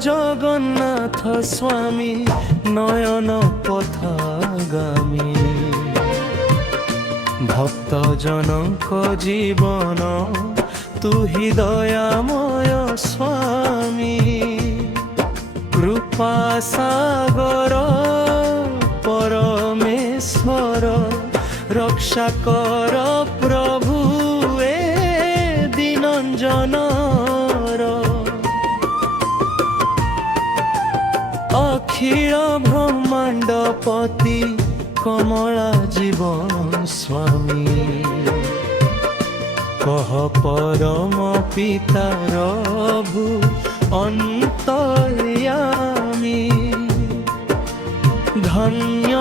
জগন্নাথ স্বামী নয়ন পথাগামী ভক্ত জনক জীবন তুহি দয়াময় স্বামী কৃপা সাগর পরমেশ্বর রক্ষা কর প্রভু এ দীনঞ্জনর অখিল ব্রহ্মাণ্ড পতি কমলা জীবন স্বামী কহ পরম পিতার ভূ অন্তর্যামী ধন্য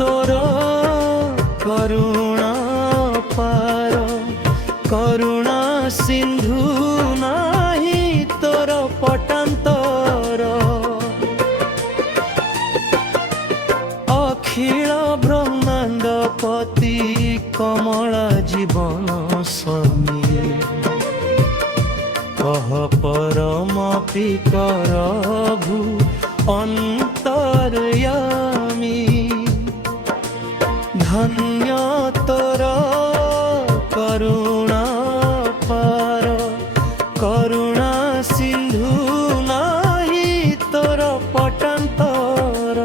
তোর করুণা পার করুণা সিন্ধু নাহি তোর পটান্তর অখিল ব্রহ্মাণ্ড পতি কমলা জীবন স্বামী কহ পরম পিতর ভূ অন্তর্যামী ধন্য তোর করুণা পার করুণা সিন্ধু নাহি তোর পটান্তর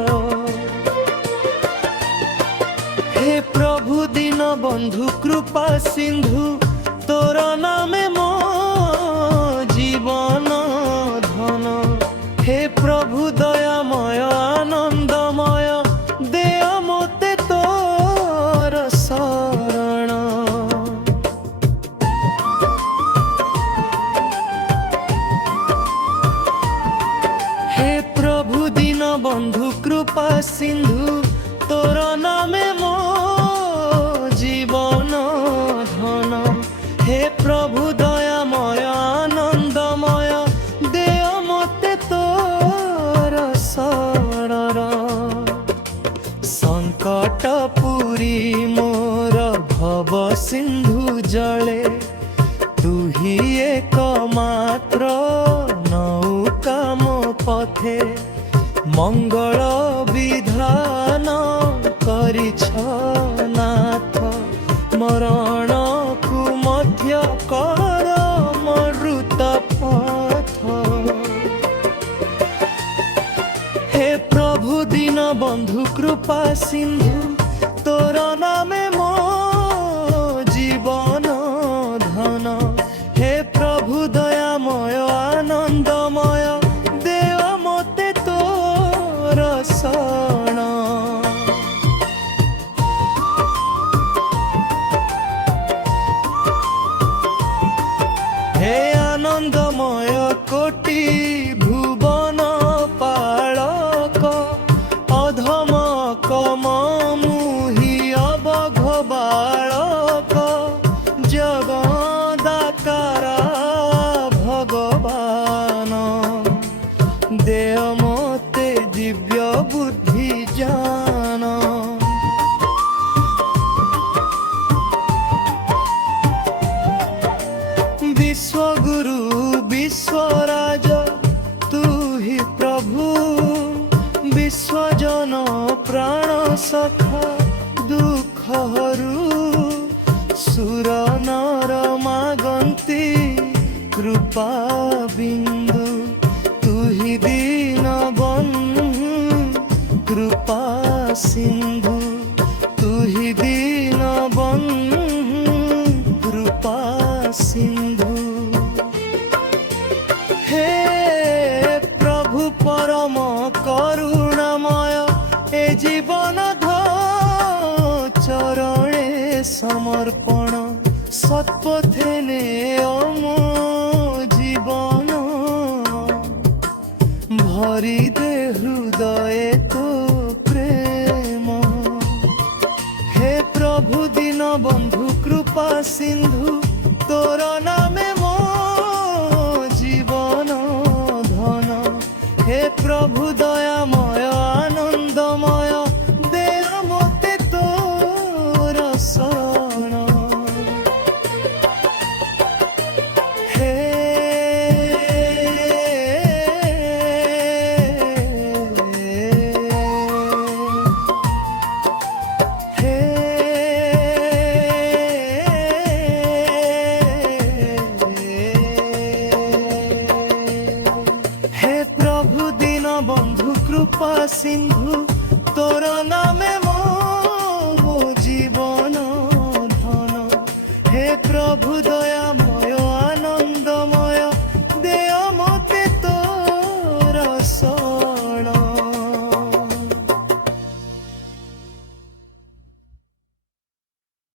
হে প্রভু দীন বন্ধু কৃপা সিন্ধু তোর নামে মো জীবন ধন হে প্রভু দয়াময় আনন্দময় দেয় মতে তোর শরণ হে প্রভু দীন বন্ধু কৃপা সিন্ধু তোর নামে মো জীবন ধন হে প্রভু দয়াময় আনন্দময় দেয় মতে তোর শরণ সংকট পুরী মোর ভব সিন্ধু জলে তুহি একমাত্র নৌকা মো পথে মঙ্গল বিধান করিছ নাথ মরণকু মধ্য কর মরুত পথ হে প্রভু দীন বন্ধু কৃপা সিন্ধু তোর নামে মো জীবন ধন হে প্রভু দয়াময় আনন্দময় দেয় মতে তোর শরণ হে আনন্দময় কোটি ভুবন পালক অধম কম মুহি অবঘ বালক জগদাকারা ভগবান দেয় মতে দিব্য বুদ্ধি জান বিশ্বগুরু বিশ্বরাজ তুহি প্রভু বিশ্বজন প্রাণ সখা দুঃখ হরু সুর নর মাগন্তি কৃপা বিন্দু তুহি দীন বন্ধু কৃপা সিন্ধু তুহি দীন বন্ধু কৃপা সিন্ধু হে প্রভু পরম করুণাময় এ জীবন চরণে সমর্পণ সৎপথে নে মো জীবন ভরি দে হৃদয়ে তো প্রেম হে প্রভু দীন বন্ধু কৃপা সিন্ধু তোর নামে